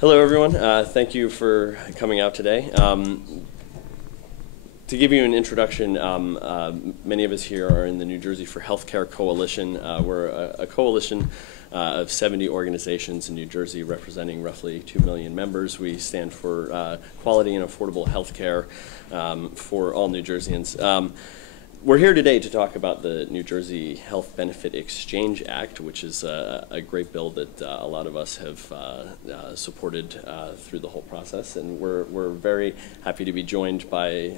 Hello, everyone. Thank you for coming out today. To give you an introduction, many of us here are in the New Jersey for Healthcare Coalition. We're a coalition of 70 organizations in New Jersey representing roughly 2 million members. We stand for quality and affordable health care for all New Jerseyans. We're here today to talk about the New Jersey Health Benefit Exchange Act, which is a great bill that a lot of us have supported through the whole process. And we're very happy to be joined by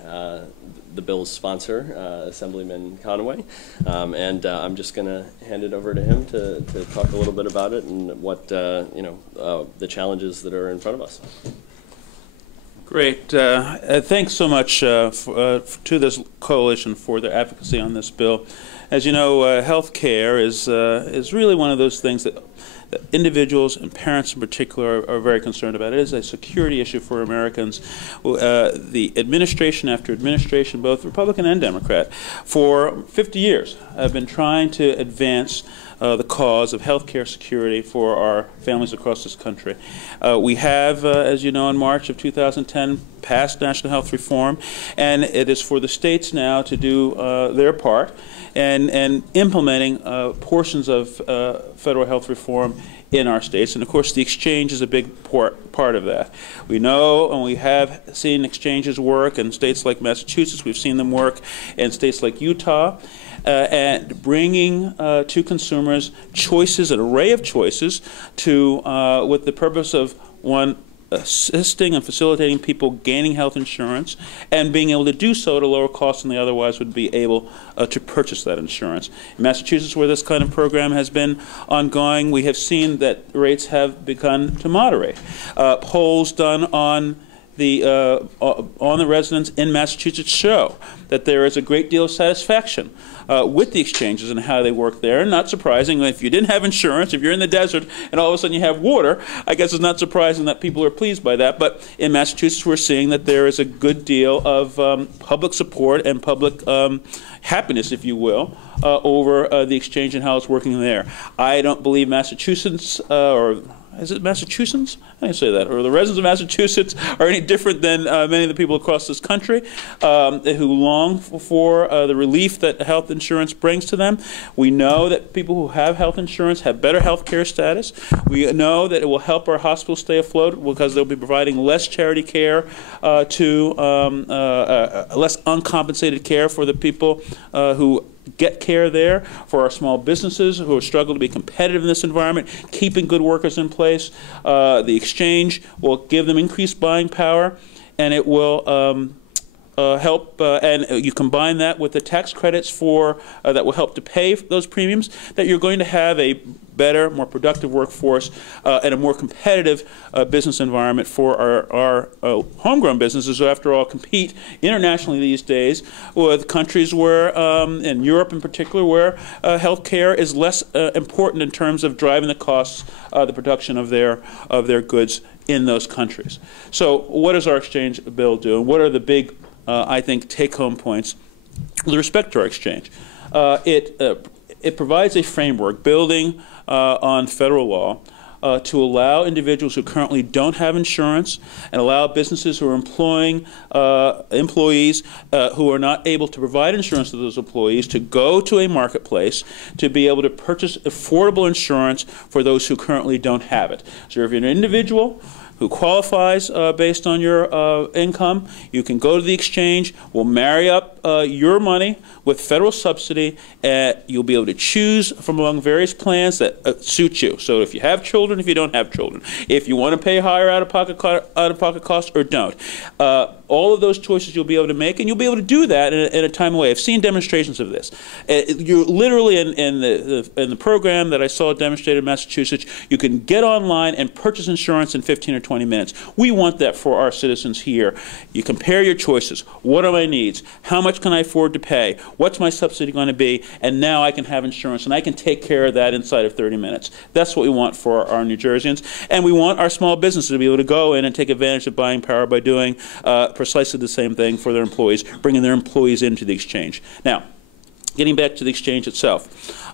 the bill's sponsor, Assemblyman Conaway. I'm just going to hand it over to him to talk a little bit about it and what the challenges that are in front of us. Great. Thanks so much to this coalition for their advocacy on this bill. As you know, health care is really one of those things that individuals and parents in particular are very concerned about. It is a security issue for Americans. The administration after administration, both Republican and Democrat, for 50 years have been trying to advance the cause of health care security for our families across this country. We have, as you know, in March of 2010, passed national health reform, and it is for the states now to do their part and implementing portions of federal health reform in our states. And of course, the exchange is a big part of that. We know and we have seen exchanges work in states like Massachusetts. We've seen them work in states like Utah. And bringing to consumers choices, an array of choices, with the purpose of, one, assisting and facilitating people gaining health insurance and being able to do so at a lower cost than they otherwise would be able to purchase that insurance. In Massachusetts, where this kind of program has been ongoing, we have seen that rates have begun to moderate. Polls done on the residents in Massachusetts show that there is a great deal of satisfaction with the exchanges and how they work there. And not surprising, if you didn't have insurance, if you're in the desert and all of a sudden you have water, I guess it's not surprising that people are pleased by that. But in Massachusetts, we're seeing that there is a good deal of public support and public happiness, if you will, over the exchange and how it's working there. I don't believe Massachusetts, or is it Massachusetts? How do you say that? Or the residents of Massachusetts are any different than many of the people across this country who long for the relief that health insurance brings to them. We know that people who have health insurance have better health care status. We know that it will help our hospitals stay afloat because they'll be providing less charity care less uncompensated care for the people who get care there, for our small businesses who struggle to be competitive in this environment, keeping good workers in place. The exchange will give them increased buying power, and it will help, and you combine that with the tax credits that will help to pay those premiums, that you're going to have a better, more productive workforce and a more competitive business environment for our homegrown businesses, who after all compete internationally these days with countries where, in Europe in particular, where health care is less important in terms of driving the costs, the production of their goods in those countries. So what does our exchange bill do, and what are the big, I think, take-home points with respect to our exchange? It provides a framework building on federal law to allow individuals who currently don't have insurance and allow businesses who are employing employees who are not able to provide insurance to those employees to go to a marketplace to be able to purchase affordable insurance for those who currently don't have it. So if you're an individual who qualifies based on your income, you can go to the exchange. We'll marry up your money with federal subsidy, and you'll be able to choose from among various plans that suit you. So if you have children, if you don't have children, if you want to pay higher out-of-pocket costs or don't, all of those choices you'll be able to make, and you'll be able to do that in a timely way. I've seen demonstrations of this. You literally in the program that I saw demonstrated in Massachusetts, you can get online and purchase insurance in 15 or 20 minutes. We want that for our citizens here. You compare your choices. What are my needs? How much can I afford to pay? What's my subsidy going to be? And now I can have insurance, and I can take care of that inside of 30 minutes. That's what we want for our New Jerseyans. And we want our small businesses to be able to go in and take advantage of buying power by doing precisely the same thing for their employees, bringing their employees into the exchange. Now, getting back to the exchange itself,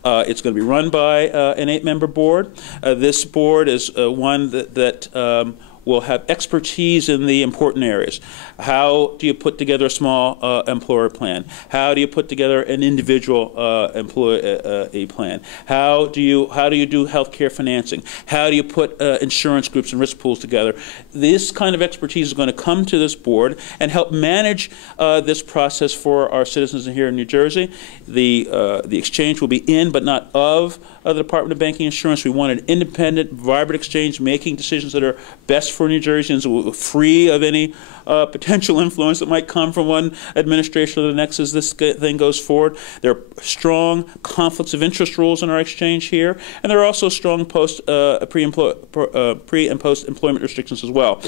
it's going to be run by an 8-member board. This board is one that will have expertise in the important areas. How do you put together a small employer plan? How do you put together an individual employee plan? How do you do healthcare financing? How do you put insurance groups and risk pools together? This kind of expertise is going to come to this board and help manage this process for our citizens here in New Jersey. The exchange will be in but not of the Department of Banking and Insurance. We want an independent, vibrant exchange making decisions that are best for New Jerseyans, free of any potential influence that might come from one administration to the next as this thing goes forward. There are strong conflicts of interest rules in our exchange here, and there are also strong pre- and post-employment restrictions as well.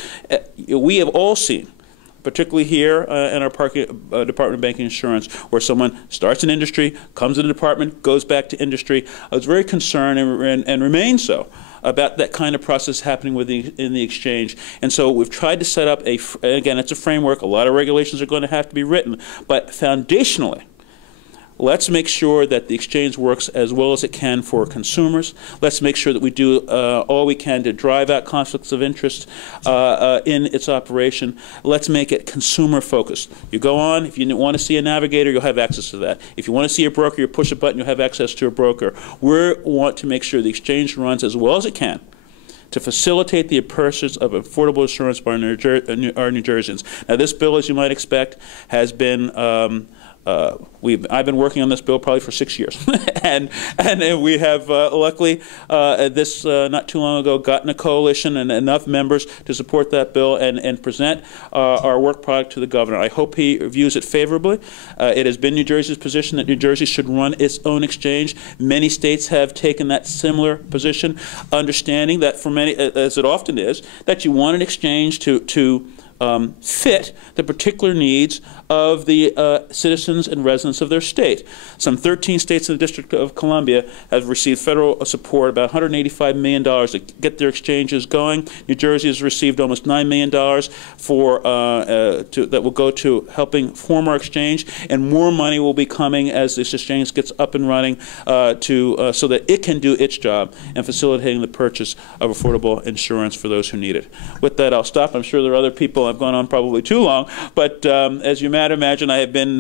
We have all seen, particularly here in our Department of Banking and Insurance, where someone starts in industry, comes to the department, goes back to industry. I was very concerned and remain so about that kind of process happening in the exchange. And so we've tried to set up again, it's a framework. A lot of regulations are going to have to be written. But foundationally, let's make sure that the exchange works as well as it can for consumers. Let's make sure that we do all we can to drive out conflicts of interest in its operation. Let's make it consumer focused. You go on, if you want to see a navigator, you'll have access to that. If you want to see a broker, you push a button, you'll have access to a broker. We want to make sure the exchange runs as well as it can to facilitate the purchase of affordable insurance by our New Jerseyans. Now, this bill, as you might expect, has been I've been working on this bill probably for 6 years, and we have luckily not too long ago gotten a coalition and enough members to support that bill and present our work product to the governor. I hope he views it favorably. It has been New Jersey's position that New Jersey should run its own exchange. Many states have taken that similar position, understanding that for many, as it often is, that you want an exchange to fit the particular needs of the citizens and residents of their state. Some 13 states in the District of Columbia have received federal support, about $185 million to get their exchanges going. New Jersey has received almost $9 million that will go to helping form our exchange, and more money will be coming as this exchange gets up and running so that it can do its job in facilitating the purchase of affordable insurance for those who need it. With that, I'll stop. I'm sure there are other people. I've gone on probably too long, but as you might imagine, I've been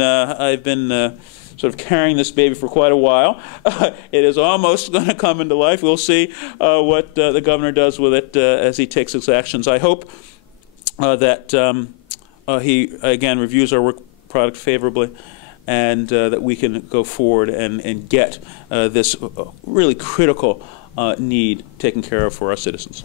sort of carrying this baby for quite a while. It is almost going to come into life. We'll see what the governor does with it as he takes his actions. I hope that he, again, reviews our work product favorably, and that we can go forward and get this really critical need taken care of for our citizens.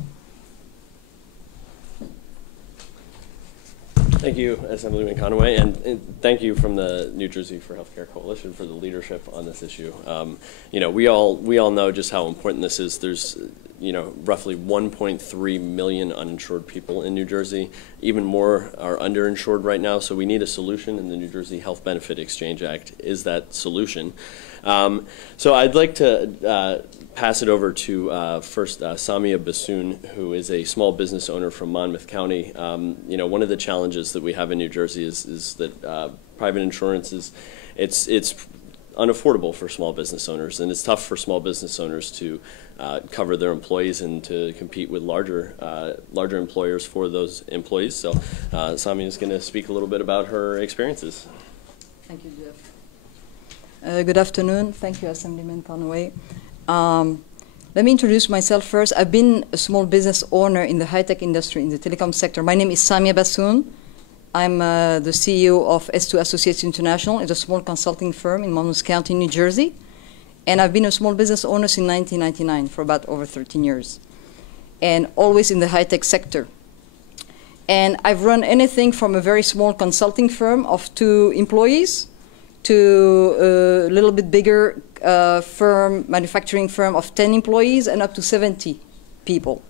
Thank you, Assemblyman Conaway, and thank you from the New Jersey for Healthcare Coalition for the leadership on this issue. You know, we all know just how important this is. There's, you know, roughly 1.3 million uninsured people in New Jersey. Even more are underinsured right now, so we need a solution, and the New Jersey Health Benefit Exchange Act is that solution. So I'd like to pass it over to first Samia Bassoon, who is a small business owner from Monmouth County. You know, one of the challenges that we have in New Jersey is that private insurance it's unaffordable for small business owners, and it's tough for small business owners to cover their employees and to compete with larger employers for those employees. So Samia is going to speak a little bit about her experiences. Thank you, Jeff. Good afternoon. Thank you, Assemblyman Conaway. Let me introduce myself first. I've been a small business owner in the high-tech industry, in the telecom sector. My name is Samia Bassoon. I'm the CEO of S2 Associates International. It's a small consulting firm in Monmouth County, New Jersey. And I've been a small business owner since 1999 for about over 13 years. And always in the high-tech sector. And I've run anything from a very small consulting firm of 2 employees to a little bit bigger manufacturing firm of 10 employees and up to 70 people.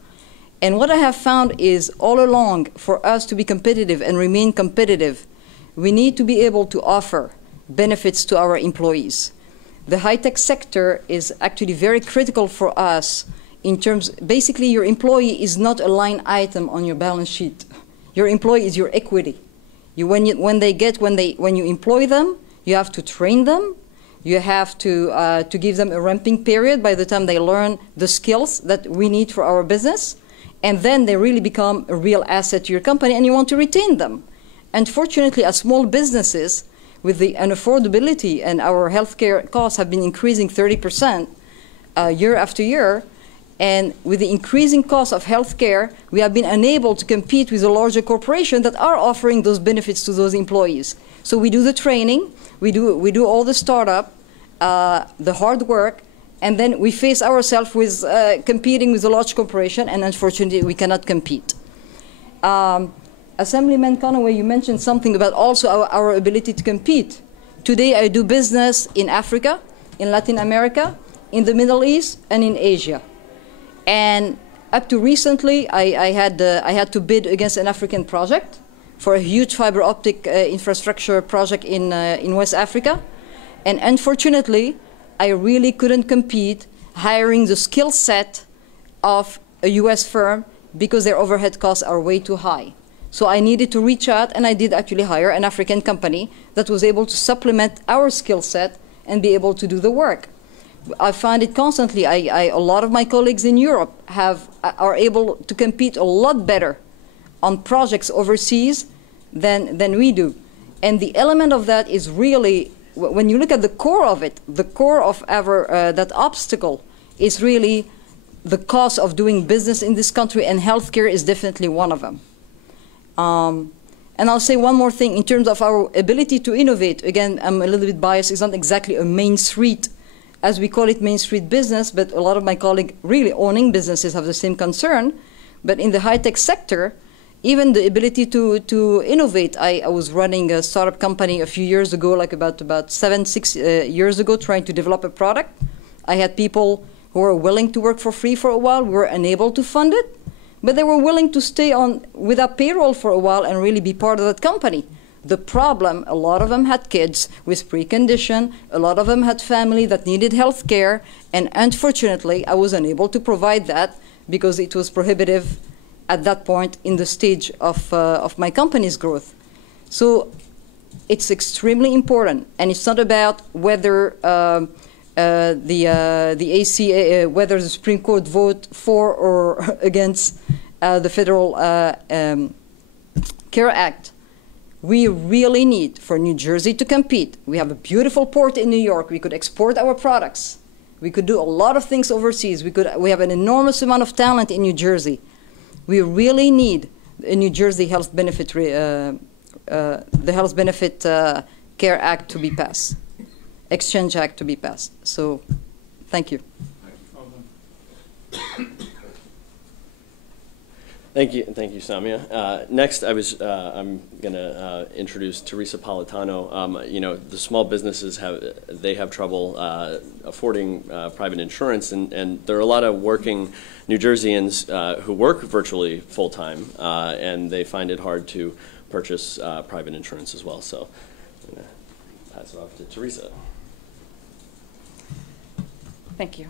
And what I have found is all along, for us to be competitive and remain competitive, we need to be able to offer benefits to our employees. The high-tech sector is actually very critical for us in terms, basically your employee is not a line item on your balance sheet. Your employee is your equity. When you employ them, you have to train them. You have to give them a ramping period by the time they learn the skills that we need for our business. And then they really become a real asset to your company, and you want to retain them. Unfortunately, as small businesses, with the unaffordability, and our healthcare costs have been increasing 30% year after year, and with the increasing cost of healthcare, we have been unable to compete with the larger corporations that are offering those benefits to those employees. So we do the training, we do all the startup, the hard work, and then we face ourselves with competing with a large corporation, and unfortunately we cannot compete. Assemblyman Conaway, you mentioned something about also our ability to compete. Today I do business in Africa, in Latin America, in the Middle East, and in Asia. And up to recently, I had to bid against an African project for a huge fiber optic infrastructure project in West Africa. And unfortunately, I really couldn't compete hiring the skill set of a US firm because their overhead costs are way too high. So I needed to reach out, and I did actually hire an African company that was able to supplement our skill set and be able to do the work. I find it constantly. A lot of my colleagues in Europe are able to compete a lot better on projects overseas than we do. And the element of that is really, when you look at the core of it, the core of that obstacle is really the cost of doing business in this country, and healthcare is definitely one of them. And I'll say one more thing in terms of our ability to innovate. Again, I'm a little bit biased. It's not exactly a Main Street, as we call it, Main Street business, but a lot of my colleagues really owning businesses have the same concern. But in the high-tech sector, even the ability to innovate. I was running a startup company a few years ago, like about 6 years ago, trying to develop a product. I had people who were willing to work for free for a while. We were unable to fund it, but they were willing to stay on without payroll for a while and really be part of that company. The problem, a lot of them had kids with precondition, a lot of them had family that needed health care, and unfortunately, I was unable to provide that because it was prohibitive at that point in the stage of my company's growth. So it's extremely important, and it's not about whether the ACA, whether the Supreme Court vote for or against the Federal Care Act. We really need for New Jersey to compete. We have a beautiful port in New York. We could export our products. We could do a lot of things overseas. We have an enormous amount of talent in New Jersey. We really need a New Jersey Health Benefit, the Health Benefit Care Act to be passed, Exchange Act to be passed. So, thank you. Thank you, Samia. Next, I'm going to introduce Teresa Politano. You know, the small businesses have trouble affording private insurance, and there are a lot of working New Jerseyans who work virtually full time, and they find it hard to purchase private insurance as well. So, I'm going to pass it off to Teresa. Thank you.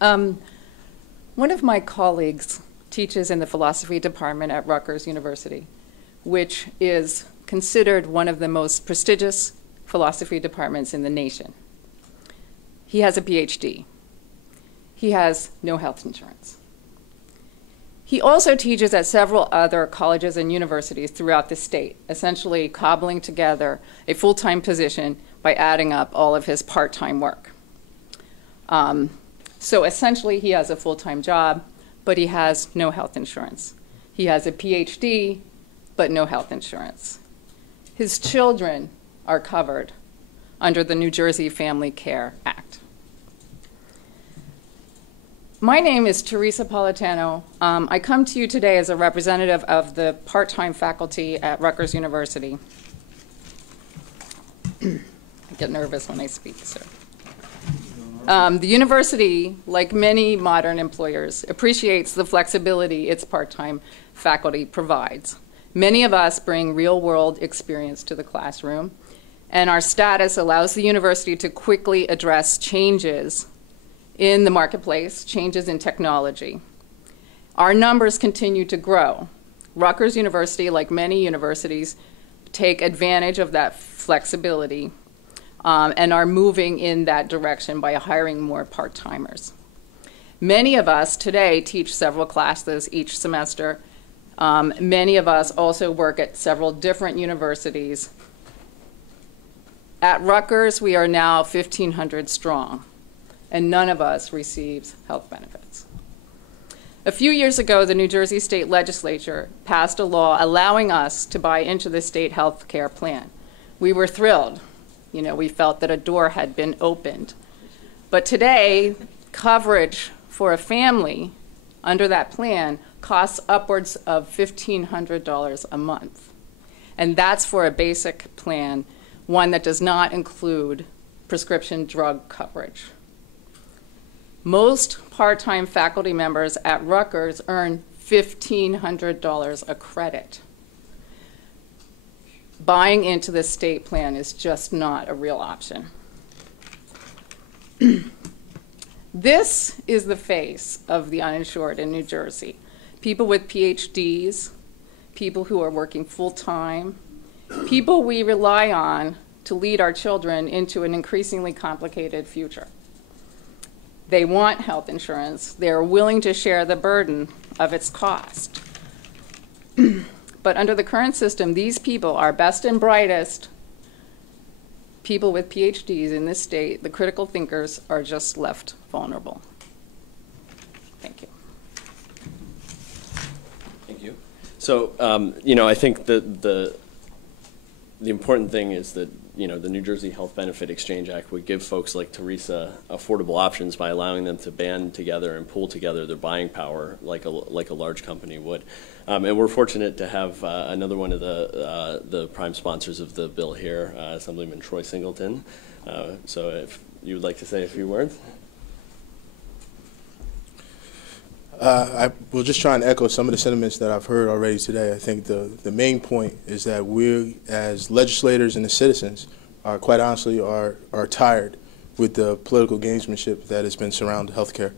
One of my colleagues teaches in the philosophy department at Rutgers University, which is considered one of the most prestigious philosophy departments in the nation. He has a PhD. He has no health insurance. He also teaches at several other colleges and universities throughout the state, essentially cobbling together a full-time position by adding up all of his part-time work. So essentially, he has a full-time job, but he has no health insurance. He has a PhD, but no health insurance. His children are covered under the New Jersey Family Care Act. My name is Teresa Politano. I come to you today as a representative of the part-time faculty at Rutgers University. I get nervous when I speak, so. The university, like many modern employers, appreciates the flexibility its part-time faculty provides. Many of us bring real-world experience to the classroom, and our status allows the university to quickly address changes in the marketplace, changes in technology. Our numbers continue to grow. Rutgers University, like many universities, take advantage of that flexibility and are moving in that direction by hiring more part-timers. Many of us today teach several classes each semester. Many of us also work at several different universities. At Rutgers, we are now 1,500 strong, and none of us receives health benefits. A few years ago, the New Jersey State Legislature passed a law allowing us to buy into the state health care plan. We were thrilled. You know, we felt that a door had been opened. But today, coverage for a family under that plan costs upwards of $1,500 a month. And that's for a basic plan, one that does not include prescription drug coverage. Most part-time faculty members at Rutgers earn $1,500 a credit. Buying into this state plan is just not a real option. This is the face of the uninsured in New Jersey. People with PhDs, people who are working full-time, people we rely on to lead our children into an increasingly complicated future. They want health insurance. They're willing to share the burden of its cost. But under the current system, these people, our best and brightest people with PhDs in this state, the critical thinkers, are just left vulnerable. Thank you. Thank you. So, you know, I think the important thing is that, you know, the New Jersey Health Benefit Exchange Act would give folks like Teresa affordable options by allowing them to band together and pool together their buying power like a large company would. And we're fortunate to have another one of the prime sponsors of the bill here, Assemblyman Troy Singleton. So if you would like to say a few words. I will just try and echo some of the sentiments that I've heard already today. I think the main point is that we, as legislators and the citizens, are quite honestly are tired with the political gamesmanship that has been surrounding healthcare.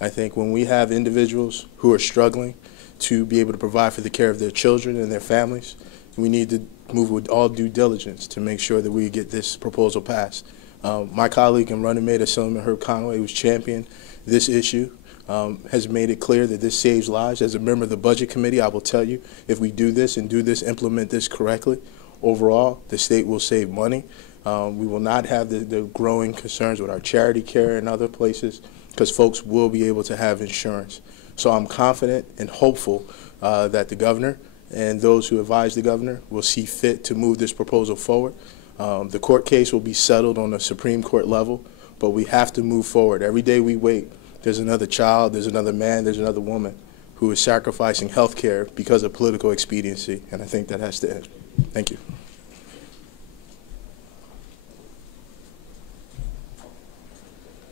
I think when we have individuals who are struggling to be able to provide for the care of their children and their families, we need to move with all due diligence to make sure that we get this proposal passed. My colleague and running mate, Assemblyman Herb Conway, who's championed this issue, has made it clear that this saves lives. As a member of the Budget Committee, I will tell you, if we do this and implement this correctly, overall, the state will save money. We will not have the growing concerns with our charity care and other places because folks will be able to have insurance. So I'm confident and hopeful that the governor and those who advise the governor will see fit to move this proposal forward. The court case will be settled on the Supreme Court level, but we have to move forward. Every day we wait, there's another child, there's another man, there's another woman who is sacrificing health care because of political expediency, and I think that has to end. Thank you.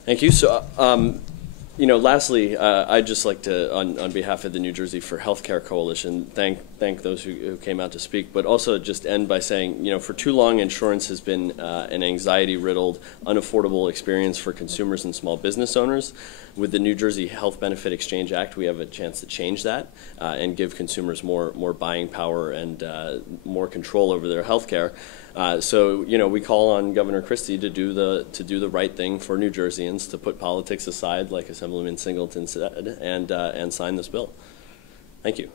Thank you. So, you know, lastly, I'd just like to, on behalf of the New Jersey for Healthcare Coalition, thank those who came out to speak, but also just end by saying, you know, for too long, insurance has been an anxiety-riddled, unaffordable experience for consumers and small business owners. With the New Jersey Health Benefit Exchange Act, we have a chance to change that and give consumers more buying power and more control over their health care. So, you know, we call on Governor Christie to do the right thing for New Jerseyans, to put politics aside, like Assemblyman Singleton said, and sign this bill. Thank you.